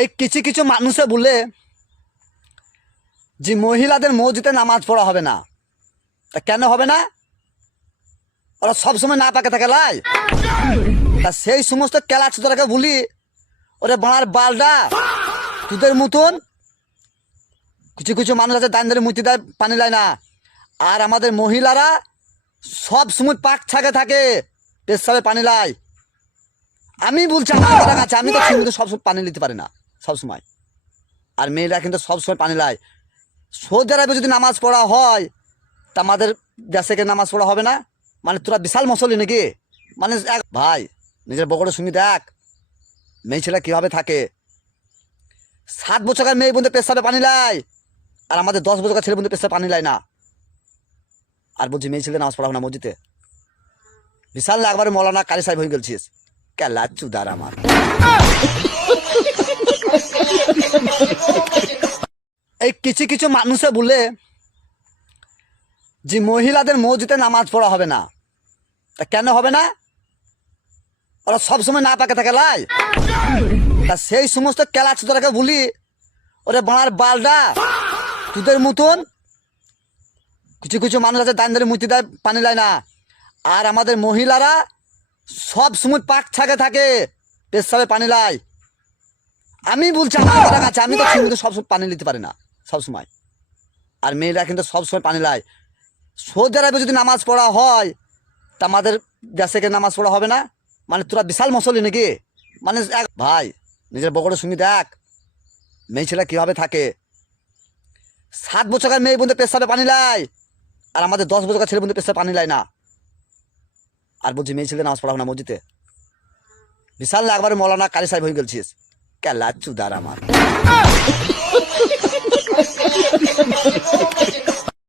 এই কিছু কিছু মানুষে বলে যে মহিলাদের মসজিদে নামাজ পড়া হবে না। তা কেন হবে না? ওরা সবসময় না পাকে থাকে লাই। তা সেই সমস্ত কেলাচুদারাকে বলি, ওরে বাড়ার বালডা, তোদের মতন কিছু কিছু মানুষ আছে দাঁড়িয়ে মুতি দেয়, পানি লায় না। আর আমাদের মহিলারা সব সময় পাক ছাকে থাকে, পেশাবে পানি লাই। আমি বলছি আমার কাছে, আমি তো কিন্তু সবসময় পানি নিতে পারি না সবসময়। আর মেয়েরা কিন্তু সবসময় পানি লায়। সৌদি আরবে যদি নামাজ পড়া হয় তা আমাদের দেশে নামাজ পড়া হবে না? মানে তোরা বিশাল মশলি নাকি? মানে এক ভাই নিজের বকরে শুনি দেখ, মেয়ে ছেলে কীভাবে থাকে। 7 বছরের মেয়ে বন্ধু পেশাবে পানি লায়, আর আমাদের 10 বছরের ছেলে বন্ধু পেশাবে পানি লায় না। আর বলছি মেয়ে ছেলে নামাজ পড়া হবে না মসজিদে। বিশাল একবারে মৌলানা কারি সাহেব হয়ে গেছিস, কেলা চুদার আমার। এই কিছু কিছু মানুষে বলে যে মহিলাদের মসজিদে নামাজ পড়া হবে না। তা কেন হবে না? ওরা সবসময় না পাকে থাকে লাই। তা সেই সমস্ত কেলাচুদারাকে বলি, ওরে বাড়ার বালডা, তোদের মতন কিছু কিছু মানুষ আছে দাঁড়িয়ে মুতি দেয়, পানি লায় না। আর আমাদের মহিলারা সব সময় পাক ছাকে থাকে, পেশাবে পানি লায়। আমি বলছি আমার কাছে, আমি তো কিন্তু সবসময় পানি নিতে পারি না সবসময়। আর মেয়েরা কিন্তু সবসময় পানি লায়। সৌদি আরবে যদি নামাজ পড়া হয় তা আমাদের দেশে নামাজ পড়া হবে না? মানে তোরা বিশাল মশলি নাকি? মানে এক ভাই নিজের বকরে শুনি দেখ, মেয়ে ছেলে কীভাবে থাকে। 7 বছরের মেয়ে বন্ধু পেশাবে পানি লায়, আর আমাদের 10 বছরের ছেলে বন্ধু পেশাবে পানি লায় না। আর বলছি মেয়ে ছেলে নামাজ পড়া হবে না মসজিদে। বিশাল একবারে মৌলানা কারি সাহেব হয়ে গেছিস, কেলা চুদার আমার।